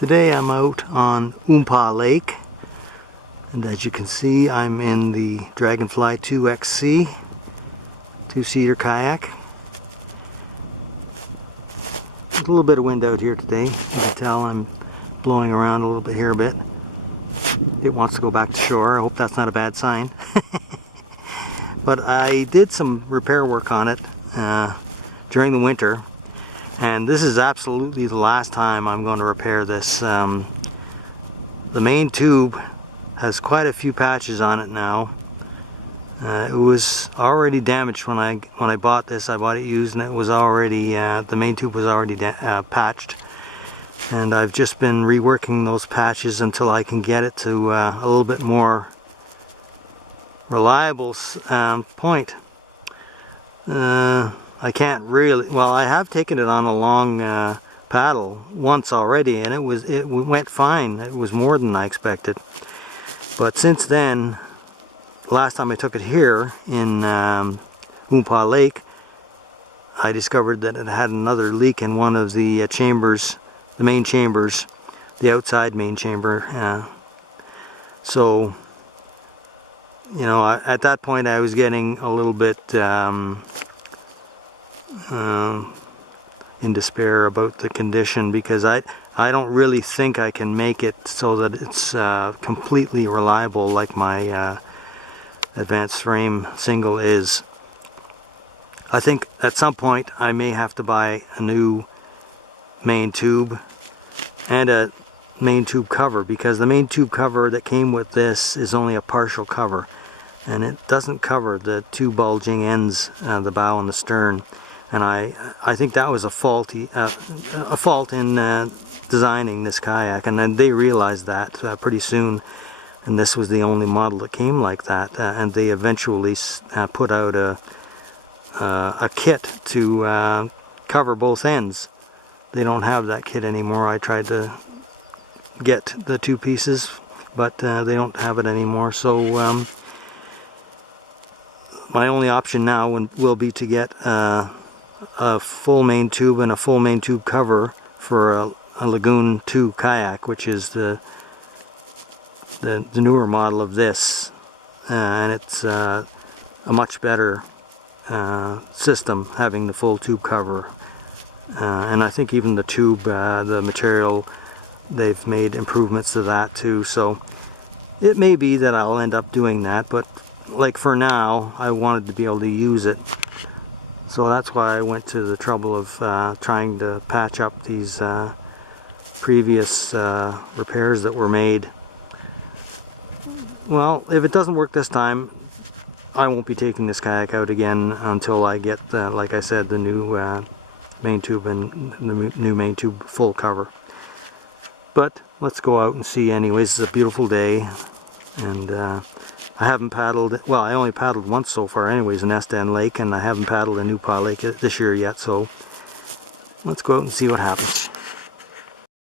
Today I'm out on Oompa Lake, and as you can see I'm in the Dragonfly 2XC two-seater kayak. There's a little bit of wind out here today. You can tell I'm blowing around a little bit here a bit. It wants to go back to shore. I hope that's not a bad sign. But I did some repair work on it during the winter, and this is absolutely the last time I'm going to repair this. The main tube has quite a few patches on it now. It was already damaged when I bought this. I bought it used, and it was already the main tube was already patched, and I've just been reworking those patches until I can get it to a little bit more reliable point. I can't really, well, I have taken it on a long paddle once already, and it went fine. It was more than I expected. But since then, last time I took it here in Oompa Lake, I discovered that it had another leak in one of the chambers, the main chambers, the outside main chamber. So, you know, at that point I was getting a little bit in despair about the condition, because I don't really think I can make it so that it's completely reliable like my advanced frame single is. I think at some point I may have to buy a new main tube and a main tube cover, because the main tube cover that came with this is only a partial cover, and it doesn't cover the two bulging ends, the bow and the stern. And I think that was a fault in designing this kayak, and then they realized that pretty soon, and this was the only model that came like that, and they eventually put out a kit to cover both ends. They don't have that kit anymore. I tried to get the two pieces, but they don't have it anymore. So my only option now will be to get a full main tube and a full main tube cover for a Lagoon 2 kayak, which is the newer model of this, and it's a much better system, having the full tube cover. And I think even the tube, the material, they've made improvements to that too. So it may be that I'll end up doing that, but like for now, I wanted to be able to use it. So that's why I went to the trouble of trying to patch up these previous repairs that were made. Well, if it doesn't work this time, I won't be taking this kayak out again until I get, like I said, the new main tube and the new main tube full cover. But let's go out and see anyways. It's a beautiful day, and I haven't paddled, well, I only paddled once so far anyways in Estan Lake, and I haven't paddled in Oompa Lake this year yet, so let's go out and see what happens.